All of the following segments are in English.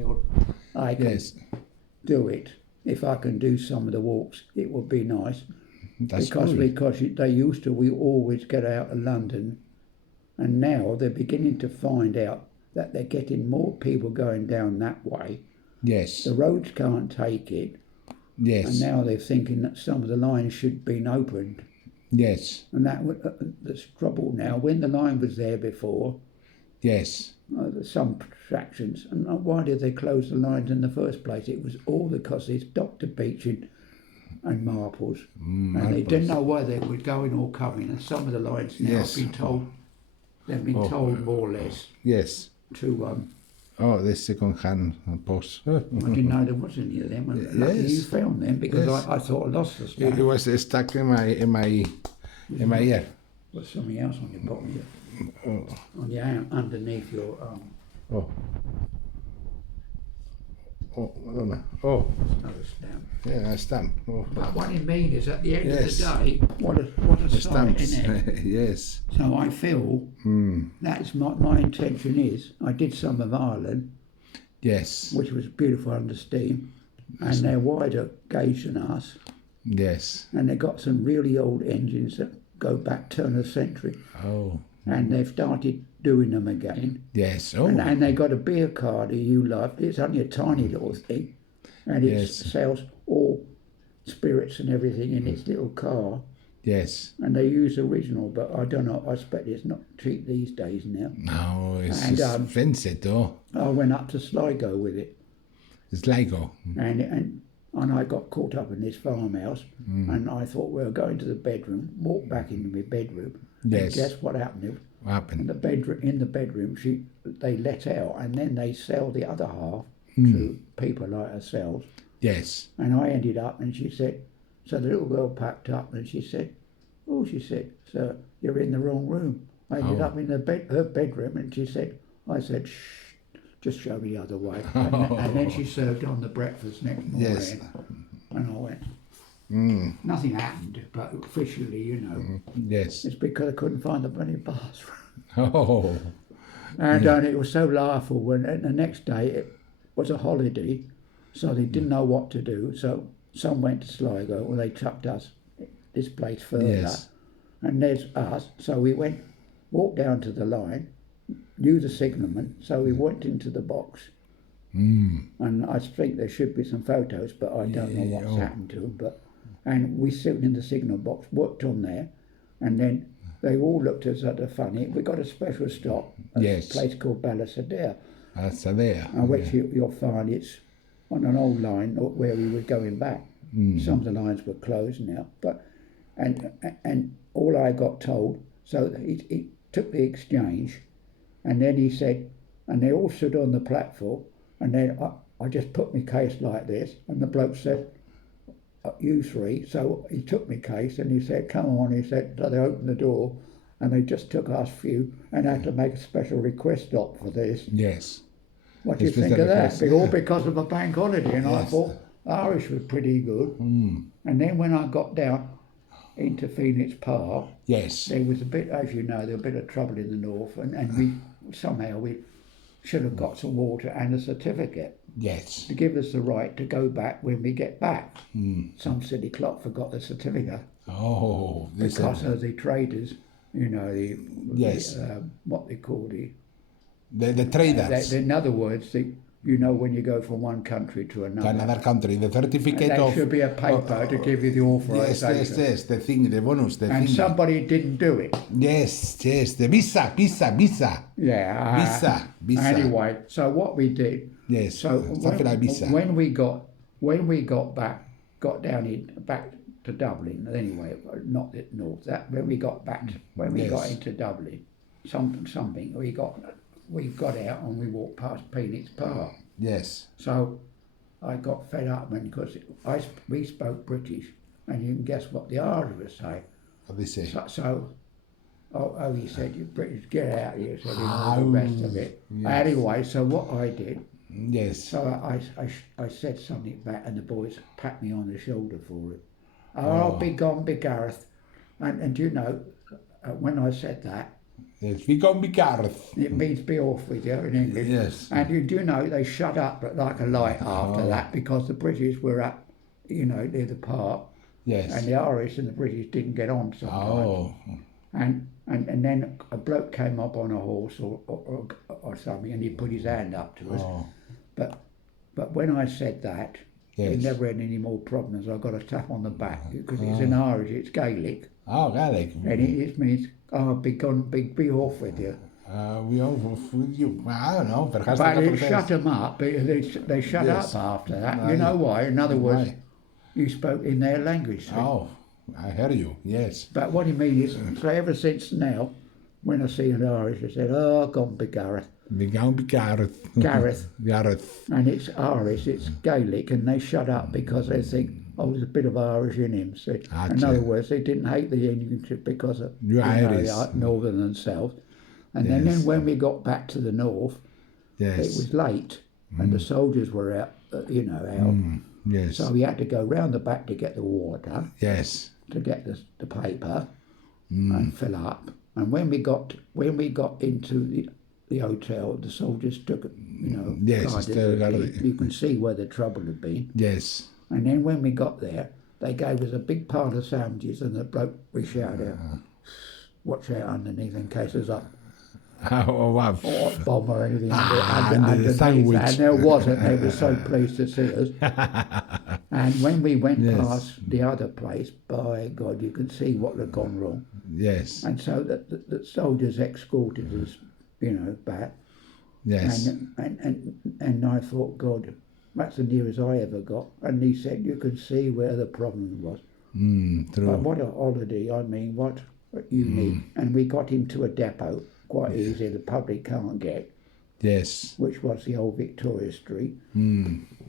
feel I can do it. If I can do some of the walks, it would be nice. Because they used to, we always get out of London, and now they're beginning to find out that they're getting more people going down that way. Yes. The roads can't take it. Yes. And now they're thinking that some of the lines should have been opened. Yes. And that's trouble now. When the line was there before, yes, there's some attractions. And why did they close the lines in the first place? It was all because it's Dr. Beaching and Marples. And they didn't know where they were going or coming. And some of the lines now have been told, they've been told more or less. Yes. To the second-hand post. I didn't know there was any of them. And luckily you found them because I thought I lost the stuff. It was stuck in my ear. There's something else on your bottom here. On your underneath your arm. Madonna. Oh. Another stamp. Yeah, a stamp. Oh. But what I mean is, at the end of the day, what a sight, isn't it? Yes. So I feel that's my intention is. I did some of Ireland. Yes. Which was beautiful under steam, and they're wider gauge than us. Yes. And they've got some really old engines that go back turn of the century. Oh. And they've started doing them again. Yes. Oh. And they got a beer card you love. It's only a tiny little thing, and it sells all spirits and everything in its little car. Yes. And they use original, but I don't know. I expect it's not cheap these days now. No, it's expensive though. I went up to Sligo with it. Sligo. And I got caught up in this farmhouse, and I thought we were going to the bedroom. Walked back into my bedroom. Yes. And guess what happened? What happened? In the bedroom, they let out, and then they sell the other half to people like ourselves. Yes. And I ended up, and she said, so the little girl packed up, and she said, "Sir, you're in the wrong room." I ended up in her bedroom, and I said, "Shh, just show me the other way." And then she served on the breakfast next morning. Yes. And I went. Nothing happened, but officially, Yes. it's because I couldn't find the bloody bathroom. Oh. And it was so laughable when the next day it was a holiday, so they didn't know what to do. So some went to Sligo, or they chucked us this place further. Yes. And there's us. So we walked down to the line, knew the signalman, so we went into the box. And I think there should be some photos, but I don't know what's happened to them. And we sit in the signal box, worked on there, and then they all looked at us at the funny. We got a special stop at a place called Ballysadare. Which you'll find it's on an old line where we were going back. Some of the lines were closed now, and all I got told. So he took the exchange, and then he said, and they all stood on the platform, and then I just put my case like this, and the bloke said, "You three." So he took my case and he said, "Come on." He said, so they opened the door, and they just took us few and had to make a special request stop for this. Yes. What do you think of that? All because of a bank holiday. And I thought Irish was pretty good. And then when I got down into Phoenix Park, there was a bit, as you know, there was a bit of trouble in the north, and we should have got some water and a certificate. Yes. To give us the right to go back when we get back. Some silly clock forgot the certificate. Oh. Because of the traders, what they call the traders. In other words, when you go from one country to another country, the certificate there should be a paper to give you the authorization. Yes, the thing, the bonus, somebody didn't do it. Yes, the visa. Yeah. Visa. Anyway, so what we did. Yes. So when we got back to Dublin. Anyway, not the north. When we got into Dublin, something we got out and we walked past Phoenix Park. Yes. So I got fed up because we spoke British, and you can guess what the Irish would say. What they say? He said, "You British, get out of here." So the rest of it. Yes. Anyway, so what I did. Yes. So I said something back, and the boys pat me on the shoulder for it. I'll be gone, be Gareth. And when I said that, Yes, we can be careful. It means be off with you in English. Yes. And you do know they shut up like a light after that because the British were up, near the park. Yes. And the Irish and the British didn't get on sometimes. Oh. And then a bloke came up on a horse or something, and he put his hand up to us. Oh. But when I said that, Yes. he never had any more problems. I got a tap on the back because it's in Irish, it's Gaelic, Oh, Gaelic. and it means be off with you. We all with you. I don't know. Perhaps But it shut them up. They shut Yes. up after that. Right. You know why? In other words, Why? you spoke in their language. See? Oh, I hear you. Yes. But what he means is, so ever since now, when I see an Irish, I said, "Oh, gone be Gareth." We can be Gareth. Gareth. Gareth. And it's Irish, it's Gaelic, and they shut up because they think, oh, there's a bit of Irish in him. So, in other words, they didn't hate the English because of Irish. northern and south. And then when we got back to the north, Yes. it was late, and the soldiers were out, out. Yes. So we had to go round the back to get the water, Yes. to get the paper, and fill up. And when we got into the hotel, the soldiers took, Yes, guided you can see where the trouble had been. Yes. And then when we got there, they gave us a big pile of sandwiches, and the bloke we shouted out, "Watch out underneath in case there's a Oh, wow. bomb or anything under the underneath." sandwich. And there wasn't. They were so pleased to see us. And when we went past the other place, by God, you could see what had gone wrong. Yes. And so the soldiers escorted us, back. Yes. And I thought, God, that's the nearest I ever got. And he said, you could see where the problem was. True. But what a holiday, I mean, what unique. And we got into a depot quite easy, the public can't get, Yes. which was the old Victoria Street.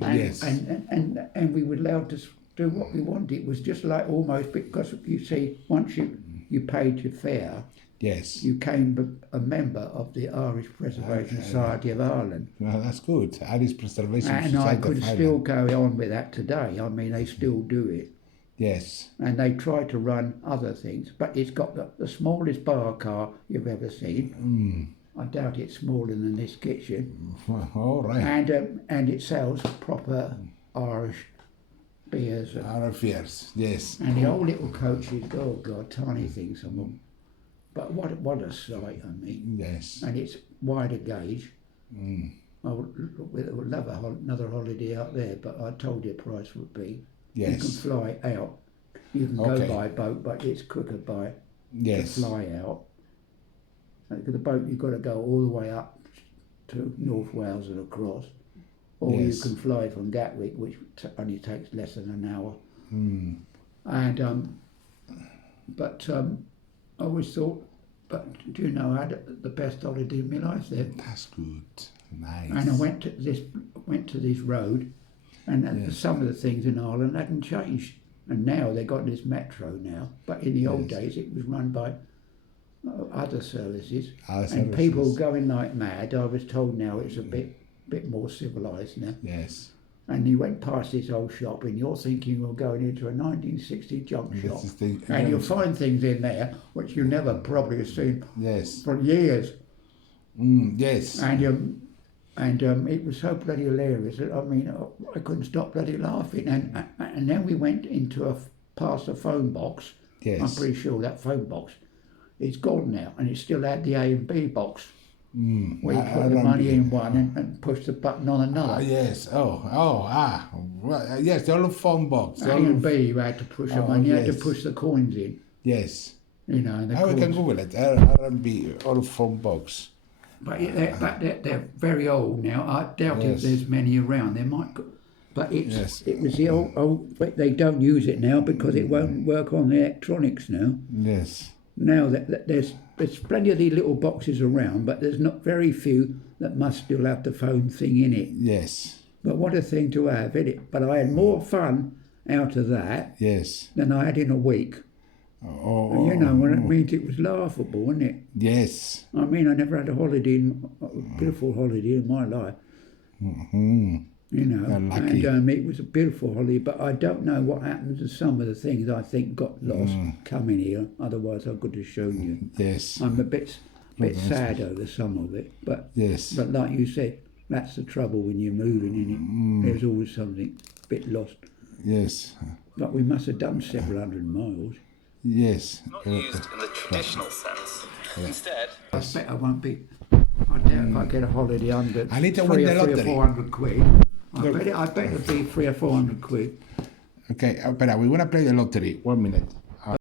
Yes. And we were allowed to do what we wanted. It was just like almost, because you see, once you paid your fare, Yes. you became a member of the Irish Preservation Society of Ireland. Well, that's good. Irish Preservation And Society I of could Ireland. still carry on with that today. I mean, they still do it. Yes. And they try to run other things, but it's got the smallest bar car you've ever seen. I doubt it's smaller than this kitchen. All right. And it sells proper Irish beers. Our affairs. Yes. And the old little coaches, oh God, tiny things, some of them. But what a sight, I mean. Yes. And it's wider gauge. I would love another holiday out there, but I told you the price would be. Yes. You can fly out. You can go by boat, but it's quicker to fly out. And the boat, you've got to go all the way up to North Wales and across. Or you can fly from Gatwick, which only takes less than an hour. And I always thought, but do you know, I had the best holiday of my life there. That's good. Nice. And I went to this road, and some of the things in Ireland hadn't changed. And now they've got this metro now, but in the old days it was run by other services. And people going like mad. I was told now it's a bit more civilised now. Yes. And you went past this old shop, and you're thinking you're going into a 1960 junk shop, and you'll find things in there which you never probably have seen for years. Yes. And it was so bloody hilarious that, I mean, I couldn't stop bloody laughing. And then we went past a phone box. Yes. I'm pretty sure that phone box is gone now, and it still had the A and B box. Where you put the money in one and push the button on another. Yes. Well, yes, the old phone box. A and B, you had to push them, and you had to push the coins in. Yes. And the We can coins. Google it. R&B, old phone box. But they're very old now. I doubt if there's many around. There might, but it was the old. But they don't use it now because it won't work on the electronics now. Yes. Now that there's plenty of these little boxes around, but there's not very few that must still have the phone thing in it. Yes. But what a thing to have, isn't it? But I had more fun out of that than I had in a week. And when it means it was laughable, wasn't it? Yes. I mean, I never had a beautiful holiday in my life. Lucky. And it was a beautiful holiday, but I don't know what happened to some of the things I think got lost coming here. Otherwise, I could have shown you. Yes. I'm a bit bit sad over some of it. But Yes. but like you said, that's the trouble when you're moving in it. There's always something a bit lost. Yes. But we must have done several hundred miles. Yes. Not used in the traditional sense. Instead, I bet I won't be. I doubt if I get a holiday under I need to three win the or lottery. 400 quid. I bet it'll be 300 or 400 quid. Okay, espera, we want to play the lottery. 1 minute.